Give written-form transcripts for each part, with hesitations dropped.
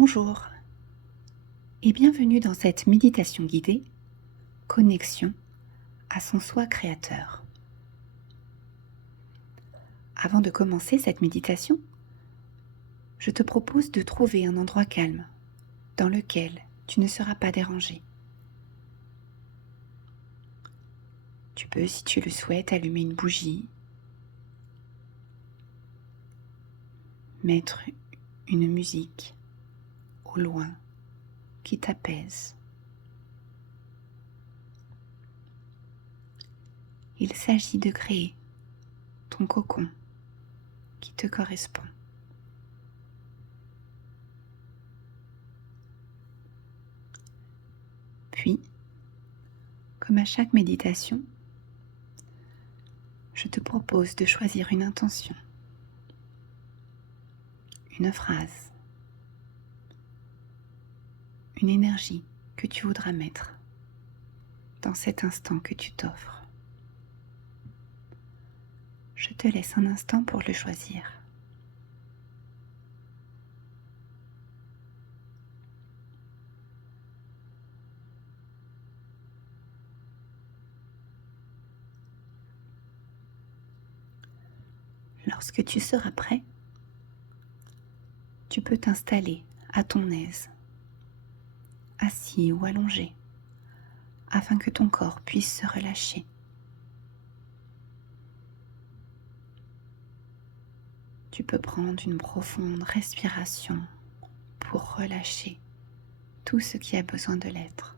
Bonjour et bienvenue dans cette méditation guidée, connexion à son soi créateur. Avant de commencer cette méditation, je te propose de trouver un endroit calme dans lequel tu ne seras pas dérangé. Tu peux, si tu le souhaites, allumer une bougie, mettre une musique au loin qui t'apaise. Il s'agit de créer ton cocon qui te correspond. Puis, comme à chaque méditation, je te propose de choisir une intention, une phrase, une énergie que tu voudras mettre dans cet instant que tu t'offres. Je te laisse un instant pour le choisir. Lorsque tu seras prêt, tu peux t'installer à ton aise, assis ou allongé, afin que ton corps puisse se relâcher. Tu peux prendre une profonde respiration pour relâcher tout ce qui a besoin de l'être.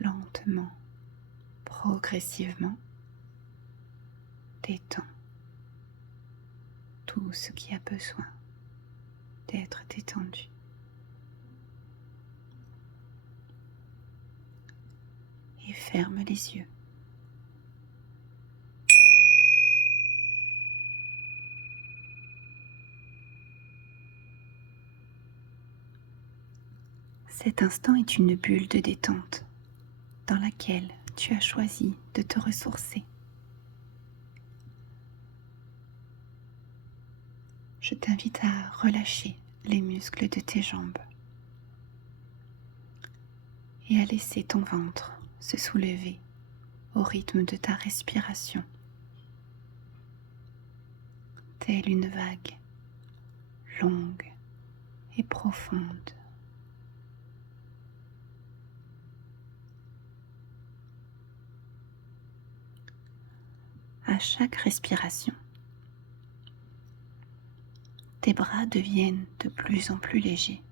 Lentement, progressivement, détends tout ce qui a besoin d'être détendu. Et ferme les yeux. Cet instant est une bulle de détente dans laquelle tu as choisi de te ressourcer. Je t'invite à relâcher les muscles de tes jambes et à laisser ton ventre se soulever au rythme de ta respiration, telle une vague longue et profonde. À chaque respiration, tes bras deviennent de plus en plus légers.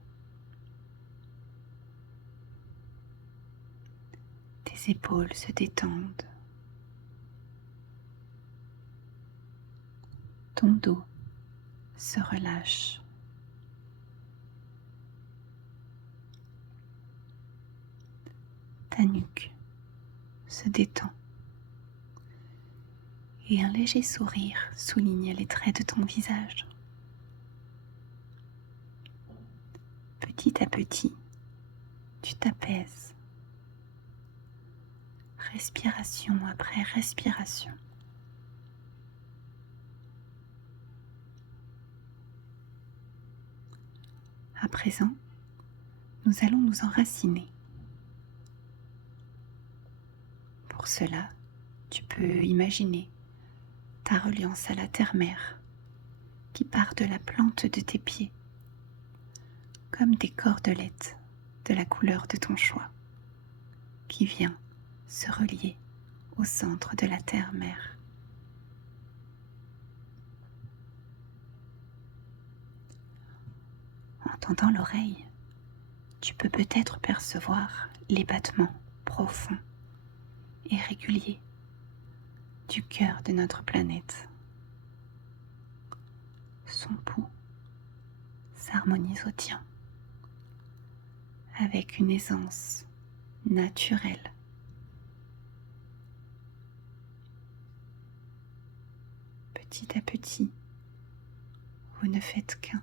Tes épaules se détendent. Ton dos se relâche. Ta nuque se détend. Et un léger sourire souligne les traits de ton visage. Petit à petit, tu t'apaises, respiration après respiration. À présent, nous allons nous enraciner. Pour cela, tu peux imaginer ta reliance à la terre-mère qui part de la plante de tes pieds, comme des cordelettes de la couleur de ton choix, qui vient se relier au centre de la terre-mère. En tendant l'oreille, tu peux peut-être percevoir les battements profonds et réguliers du cœur de notre planète. Son pouls s'harmonise au tien avec une aisance naturelle. Petit à petit, vous ne faites qu'un.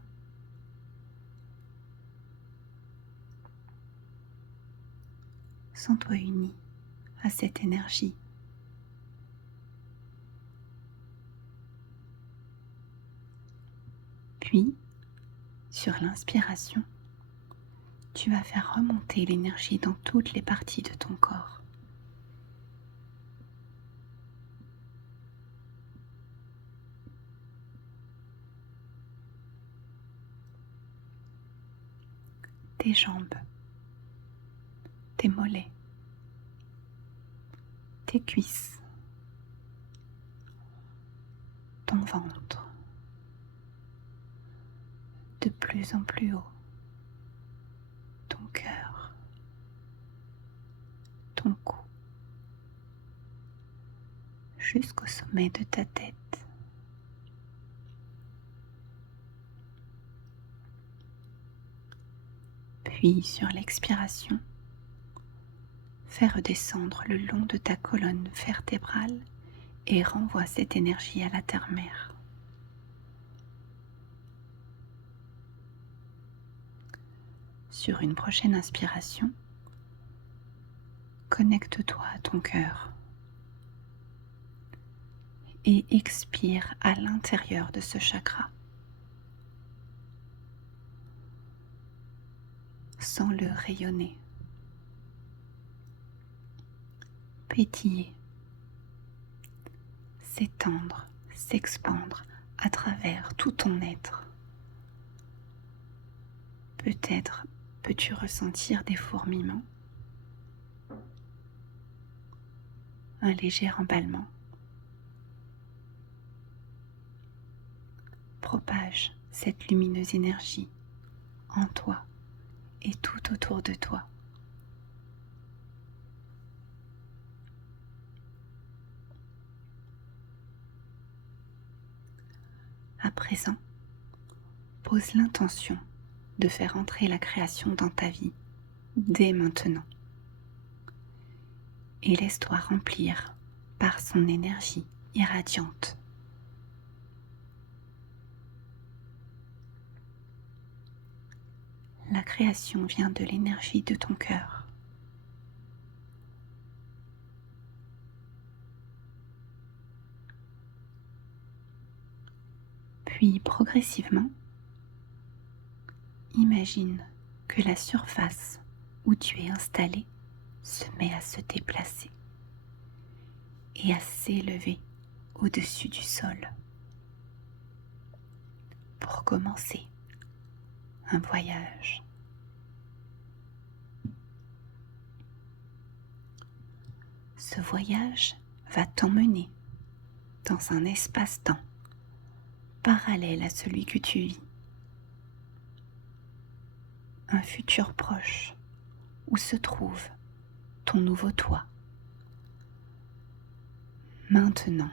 Sens-toi uni à cette énergie. Puis, sur l'inspiration, tu vas faire remonter l'énergie dans toutes les parties de ton corps. Tes jambes, tes mollets, tes cuisses, ton ventre, de plus en plus haut, ton cœur, ton cou, jusqu'au sommet de ta tête. Puis sur l'expiration, fais redescendre le long de ta colonne vertébrale et renvoie cette énergie à la terre-mère. Sur une prochaine inspiration, connecte-toi à ton cœur et expire à l'intérieur de ce chakra. Sens-le rayonner, pétiller, s'étendre, s'expandre à travers tout ton être. Peut-être peux-tu ressentir des fourmillements, un léger emballement. Propage cette lumineuse énergie en toi et tout autour de toi. À présent, pose l'intention de faire entrer la création dans ta vie dès maintenant et laisse-toi remplir par son énergie irradiante. La création vient de l'énergie de ton cœur. Puis progressivement, imagine que la surface où tu es installé se met à se déplacer et à s'élever au-dessus du sol. Pour commencer, un voyage. Ce voyage va t'emmener dans un espace-temps parallèle à celui que tu vis. Un futur proche où se trouve ton nouveau toi. Maintenant,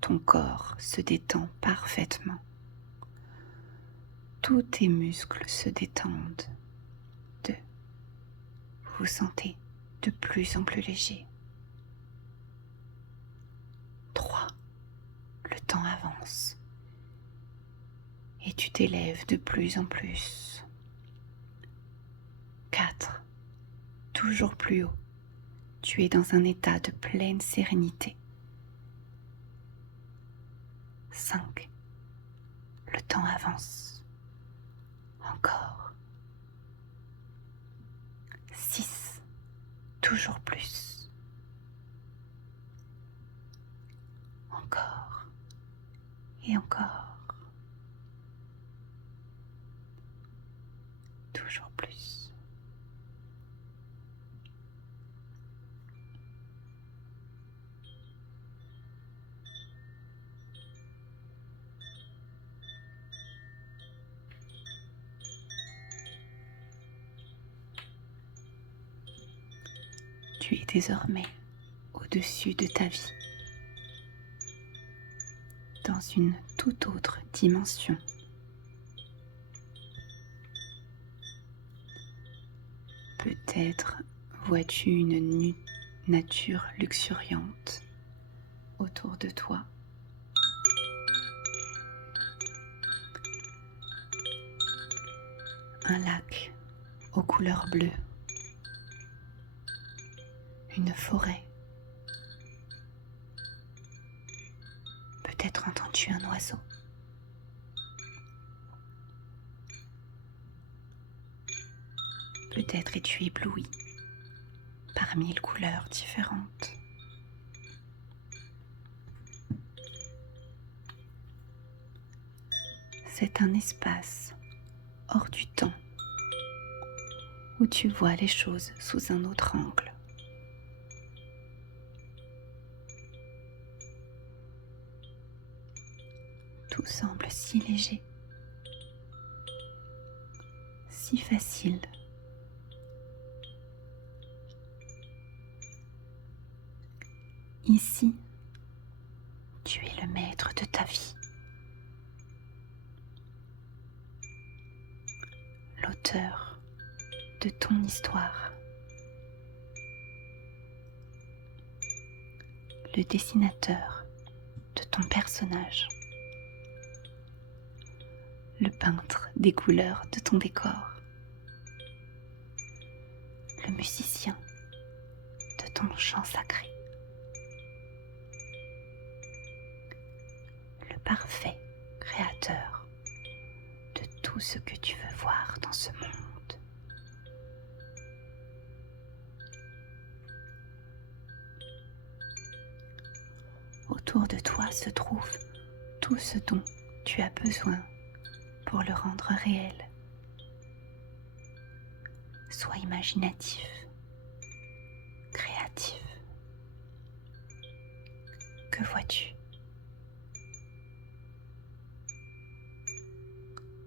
ton corps se détend parfaitement. Tous tes muscles se détendent. 2. Vous vous sentez de plus en plus léger. 3. Le temps avance et tu t'élèves de plus en plus. 4. Toujours plus haut, tu es dans un état de pleine sérénité. 5. Le temps avance. Encore. 6. Toujours plus. Encore. Et encore. Toujours plus. Tu es désormais au-dessus de ta vie, dans une toute autre dimension. Peut-être vois-tu une nature luxuriante autour de toi. Un lac aux couleurs bleues, une forêt. Peut-être entends-tu un oiseau. Peut-être es-tu ébloui par 1000 couleurs différentes. C'est un espace hors du temps où tu vois les choses sous un autre angle. Tout semble si léger, si facile. Ici, tu es le maître de ta vie, l'auteur de ton histoire, le dessinateur de ton personnage, le peintre des couleurs de ton décor, le musicien de ton chant sacré, le parfait créateur de tout ce que tu veux voir dans ce monde. Autour de toi se trouve tout ce dont tu as besoin pour le rendre réel. Sois imaginatif, créatif. Que vois-tu?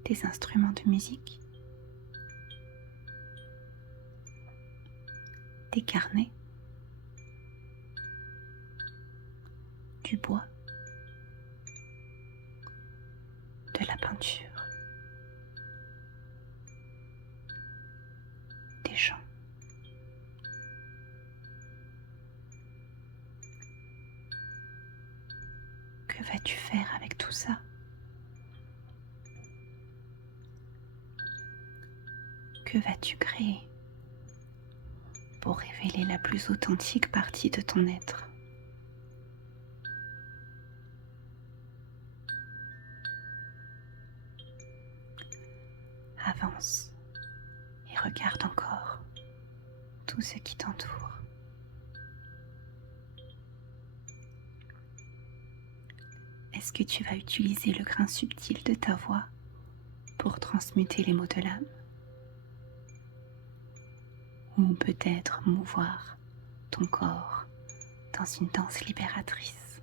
Des instruments de musique? Des carnets? Du bois? De la peinture? Des gens? Que vas-tu faire avec tout ça? Que vas-tu créer pour révéler la plus authentique partie de ton être? Avance et regarde encore tout ce qui t'entoure. Est-ce que tu vas utiliser le grain subtil de ta voix pour transmuter les mots de l'âme? Ou peut-être mouvoir ton corps dans une danse libératrice?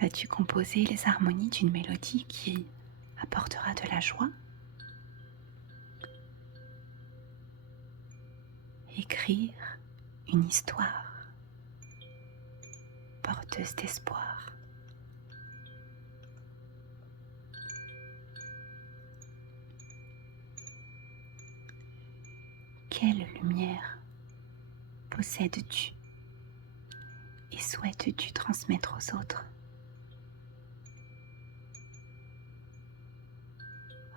Vas-tu composer les harmonies d'une mélodie qui apportera de la joie? Écrire une histoire porteuse d'espoir. Quelle lumière possèdes-tu et souhaites-tu transmettre aux autres?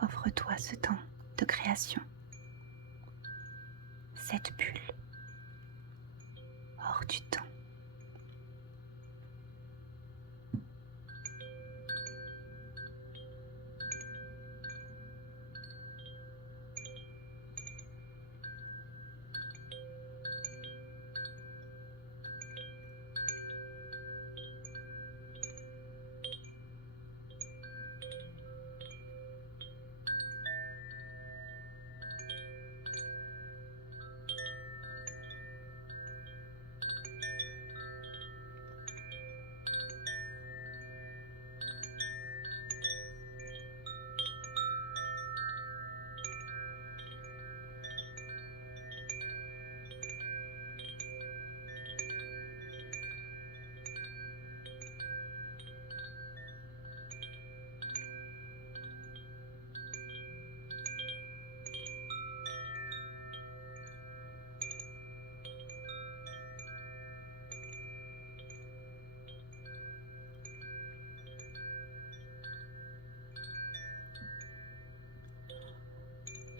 Offre-toi ce temps de création, cette bulle hors du temps.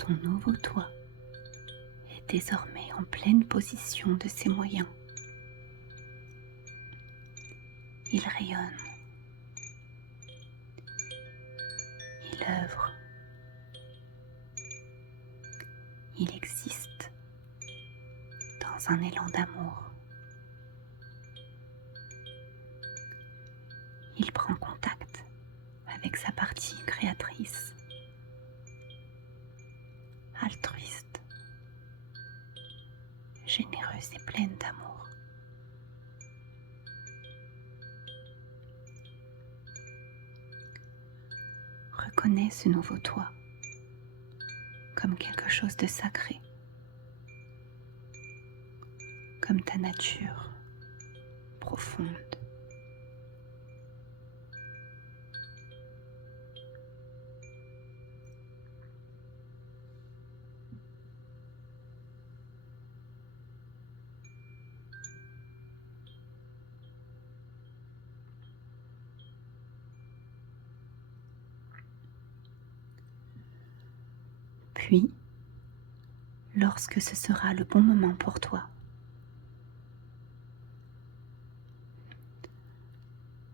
Ton nouveau toi est désormais en pleine possession de ses moyens. Il rayonne, il œuvre, il existe dans un élan d'amour. Il prend contact avec sa partie créatrice, altruiste, généreuse et pleine d'amour. Reconnais ce nouveau toi comme quelque chose de sacré, comme ta nature profonde. Puis, lorsque ce sera le bon moment pour toi,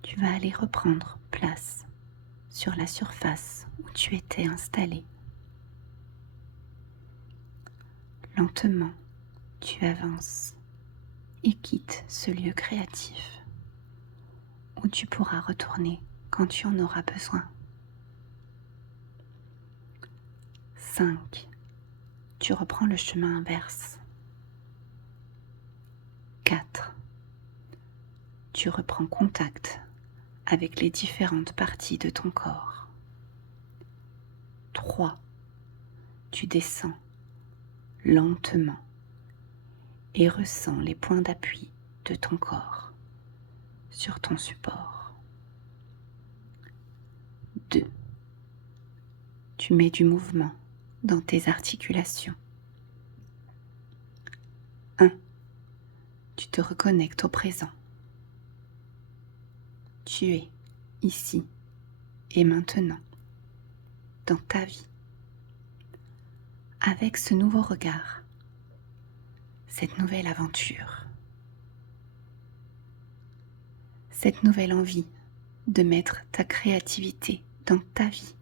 tu vas aller reprendre place sur la surface où tu étais installé. Lentement, tu avances et quittes ce lieu créatif où tu pourras retourner quand tu en auras besoin. 5. Tu reprends le chemin inverse. 4. Tu reprends contact avec les différentes parties de ton corps. 3. Tu descends lentement et ressens les points d'appui de ton corps sur ton support. 2. Tu mets du mouvement dans tes articulations. 1. Tu te reconnectes au présent. Tu es ici et maintenant, dans ta vie, avec ce nouveau regard, cette nouvelle aventure, cette nouvelle envie de mettre ta créativité dans ta vie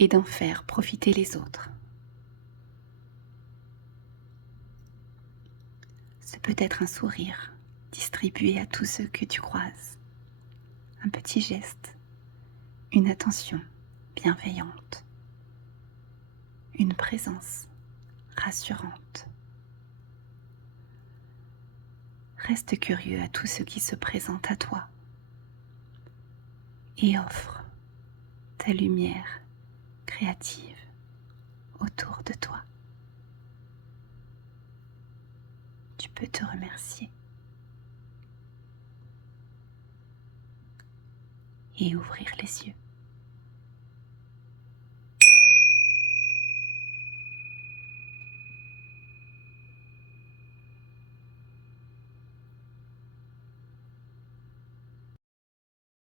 et d'en faire profiter les autres. Ce peut être un sourire distribué à tous ceux que tu croises, un petit geste, une attention bienveillante, une présence rassurante. Reste curieux à tout ce qui se présente à toi et offre ta lumière créative autour de toi. Tu peux te remercier et ouvrir les yeux.